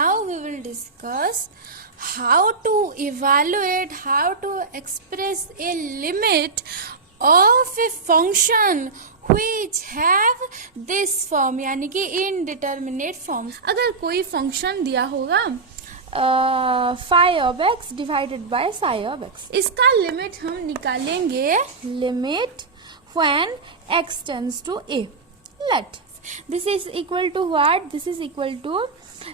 now we will discuss how to evaluate, how to express a limit of a function which have this form, यानी कि indeterminate form. अगर कोई function दिया होगा phi of x divided by psi of x, इसका limit हम निकालेंगे limit when x tends to a. Let this is equal to what? This is equal to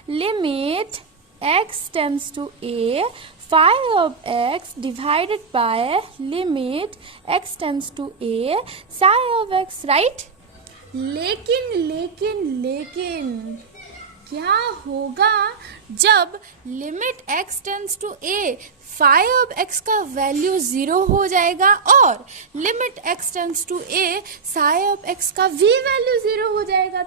limit x tends to a phi of x divided by limit x tends to a psi of x, right? लेकिन क्या होगा जब limit x tends to a phi of x का value 0 हो जाएगा और limit x tends to a psi of x का भी वैल्यू 0 हो जाएगा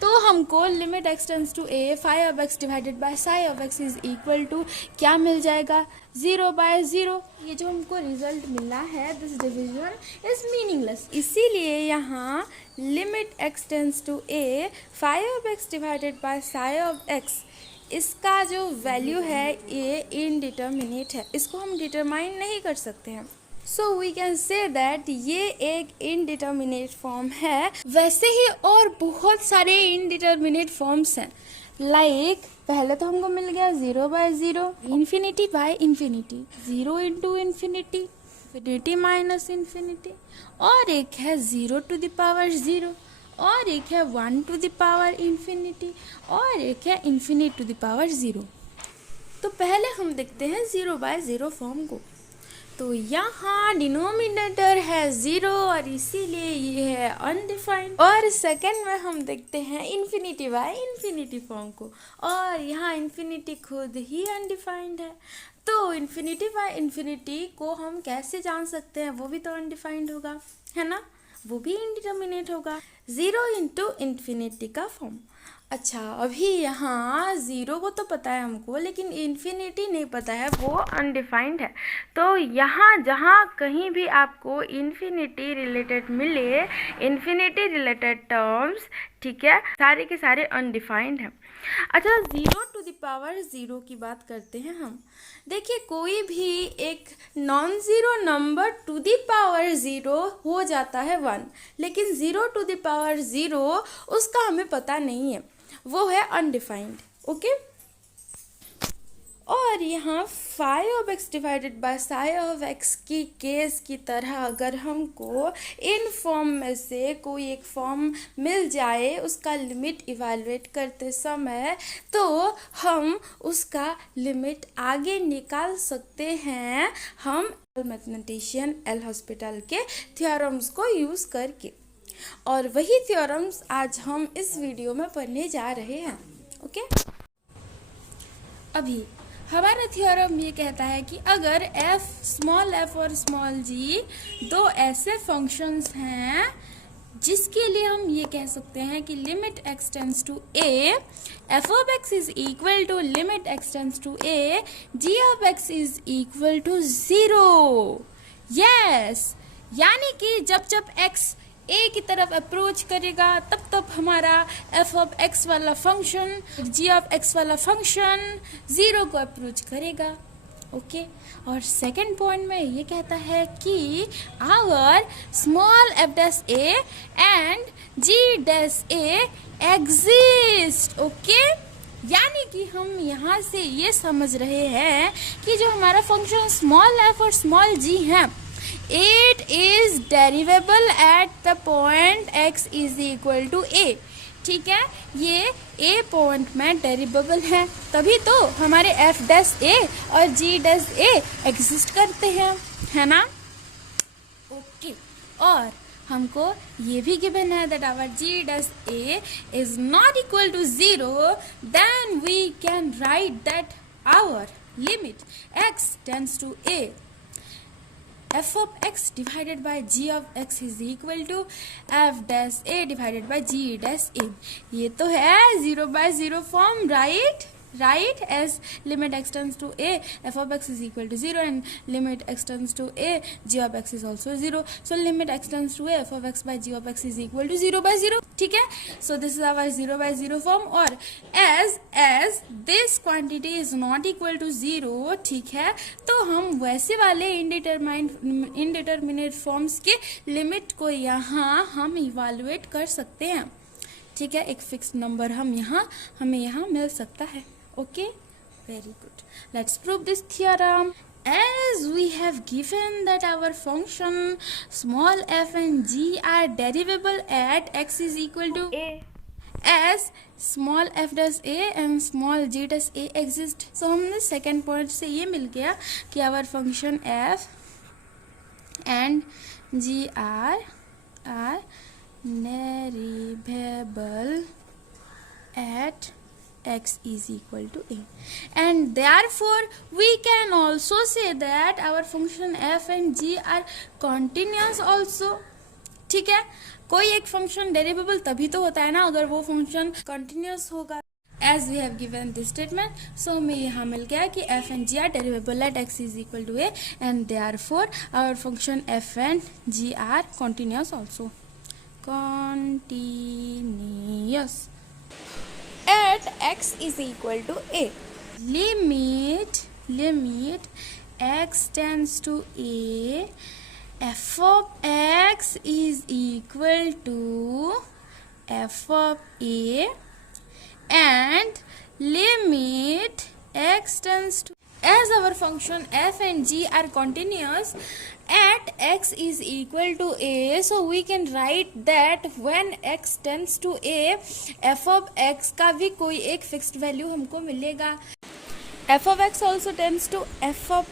तो हमको limit x tends to a phi of x divided by psi of x is equal to क्या मिल जाएगा 0/0. ये जो हमको रिजल्ट मिला है दिस डिवीजन इज मीनिंगलेस. इसीलिए यहाँ limit x tends to a phi of x divided by psi of x इसका जो वैल्यू है ये इनडिटर्मिनेट है, इसको हम डिटरमाइन नहीं कर सकते हैं. So we can say that ये एक इनडिटर्मिनेट फॉर्म है. वैसे ही और बहुत सारे इनडिटर्मिनेट फॉर्म्स हैं. लाइक पहले तो हमको मिल गया 0/0, infinity by infinity, 0 into infinity, infinity minus infinity, और एक है 0 टू द पावर 0, और एक है 1 टू द पावर इन्फिनिटी, और एक है इन्फिनिटी टू द पावर 0. तो पहले हम देखते हैं 0/0 फॉर्म को. तो यहाँ डिनोमिनेटर है 0 और इसीलिए ये है अनडिफाइंड. और सेकंड में हम देखते हैं इन्फिनिटी बाय इन्फिनिटी फॉर्म को, और यहाँ इन्फिनिटी खुद ही अनडिफाइंड है. तो इन्फिनिटी बाय इन्फिनिटी को हम कैसे जान सकते हैं? वो भी तो अनडिफाइंड होगा, है ना, वो भी इनडिटर्मिनेट होगा. 0 इंटू इन्फिनिटी का फॉर्म. अच्छा, अभी यहाँ 0 को तो पता है हमको, लेकिन इन्फिनिटी नहीं पता है, वो अनडिफाइंड है. तो यहाँ जहाँ कहीं भी आपको इन्फिनिटी रिलेटेड मिले, इन्फिनिटी रिलेटेड टर्म्स, ठीक है, सारे के सारे अनडिफाइंड हैं. अच्छा, 0 टू द पावर 0 की बात करते हैं हम. देखिए, कोई भी एक non zero number two the power 0 हो जाता है 1, लेकिन 0 टू द पावर 0 उसका हमें पता नहीं है, वो है अनडिफाइंड. ओके. और यहाँ phi of x divided by psi of x की केस की तरह अगर हमको इन फॉर्म में से कोई एक फॉर्म मिल जाए उसका लिमिट इवैल्यूएट करते समय, तो हम उसका लिमिट आगे निकाल सकते हैं हम मैथमेटिशियन एल हॉस्पिटल के थ्योरम्स को यूज़ करके. और वही थ्योरम्स आज हम इस वीडियो में पढ़ने जा रहे हैं. ओके. अभी हमारा थ्योरम ये कहता है कि अगर स्मॉल f और स्मॉल g दो ऐसे फंक्शंस हैं जिसके लिए हम ये कह सकते हैं कि limit x tends to a f of x is equal to limit x tends to a g of x is equal to 0. Yes, यानी कि जब x a की तरफ अप्रोच करेगा तब हमारा f ऑफ x वाला फंक्शन g ऑफ x वाला फंक्शन 0 को अप्रोच करेगा. ओके. और सेकंड पॉइंट में ये कहता है कि our small f dash a and g dash a exist. Okay. यानी कि हम यहाँ से ये समझ रहे हैं कि जो हमारा फंक्शन स्मॉल f और स्मॉल g है, it is derivable at the point x is equal to a. ठीक है, ये a पॉइंट में डेरिवेबल है, तभी तो हमारे f डैश a और g डैश a एग्जिस्ट करते हैं, है ना. ओके. और हमको ये भी गिवन है that our g dash a is not equal to 0, then we can write that our limit x tends to a f of x divided by g of x is equal to f dash a divided by g dash a. ये तो है 0/0 form, right, as limit x tends to a f of x is equal to 0 and limit x tends to a g of x is also 0. So limit x tends to a f of x by g of x is equal to 0/0. ठीक है. So this is our 0/0 form. और as this quantity is not equal to 0, ठीक है, तो हम वैसे वाले indeterminate forms के लिमिट को यहाँ हम इवालुएट कर सकते हैं, ठीक है। एक फिक्स नंबर हमें यहाँ मिल सकता है। Okay, very good, let's prove this theorem. As we have given that our function small f and g are derivable at x is equal to a, as small f does a and small g does a exist, so हमने second point से ये मिल गया कि our function f and g are derivable at x is equal to a, and therefore we can also say that our function f and g are continuous also, ठीक है। कोई एक function डेरिवेबल तभी तो होता है ना अगर वो फंक्शन कंटिन्यूस होगा। As we have given this statement, so हमें यहाँ मिल गया कि f and g are derivable at x is equal to a, and therefore our function f and g are continuous also, continuous at x is equal to a. Limit x tends to a, f of x is equal to f of a, and limit x tends to, as our function f and g are continuous at x is equal to a, so we can write that when x tends to a, f of x का भी कोई एक fixed value हमको मिलेगा। f of x also tends to f of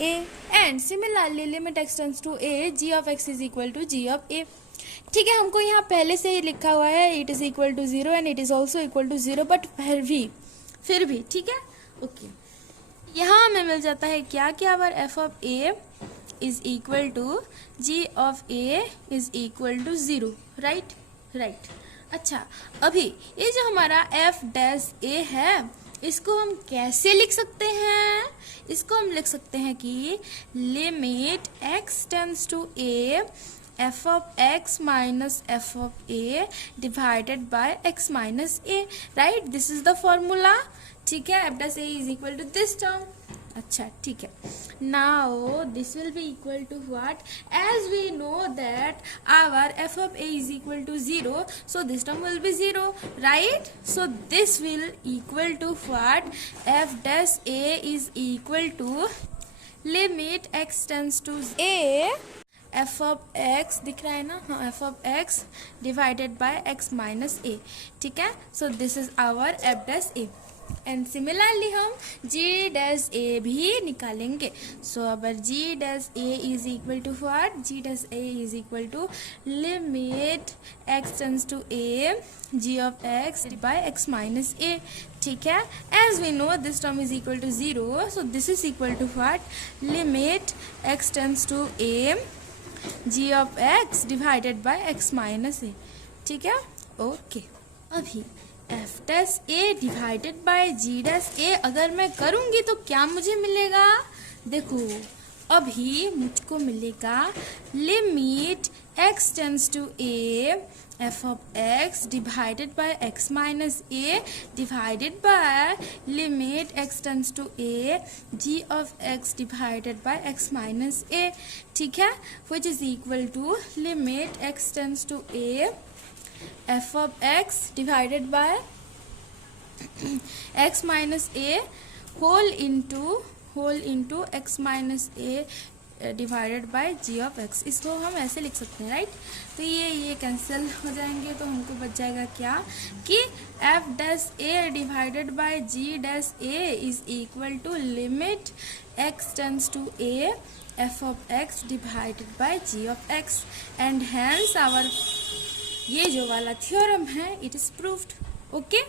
a, and similarly limit x tends to a, g of x is equal to g of a, ठीक है। हमको यहाँ पहले से ही लिखा हुआ है it is equal to 0 and it is also equal to 0, but फिर भी ठीक है। ओके, यहाँ हमें मिल जाता है क्या कि our f of a is equal to g of a is equal to 0, right. अच्छा, अभी ये जो हमारा f डैश a है इसको हम कैसे लिख सकते हैं? इसको हम लिख सकते हैं कि limit x tends to a, f of x minus f of a divided by x minus a, right? This is the formula, ठीक है। f dash a is equal to this term, अच्छा ठीक है। Now this will be equal to what? As we know that our f of a is equal to 0, so this term will be 0, right? So this will equal to what? f dash a is equal to limit x tends to a, f of x दिख रहा है ना, हाँ, f of x divided by x minus a, ठीक है। So this is our f dash a, and similarly हम g dash a भी निकालेंगे। So our g dash a is equal to what? g dash a is equal to limit x tends to a, g of x by x minus a, ठीक है। As we know this term is equal to 0, so this is equal to what? Limit x tends to a, g of x divided by x minus a, ठीक है। Okay, अभी f dash a divided bye g dash a अगर मैं करूँगी तो क्या मुझे मिलेगा? देखो अभी मुझको मिलेगा limit x tends to a, f of x divided by x minus a divided by limit x tends to a, g of x divided by x minus a, ठीक है, which is equal to limit x tends to a, f of x divided by x minus a whole into x minus a divided by g of x, इसको हम ऐसे लिख सकते हैं, right. तो ये कैंसिल हो जाएंगे, तो हमको बच जाएगा क्या कि f dash a divided by g dash a is equal to limit x tends to a, f of x divided by g of x, and hence our ये जो वाला थ्योरम है इट इज प्रूव्ड। ओके।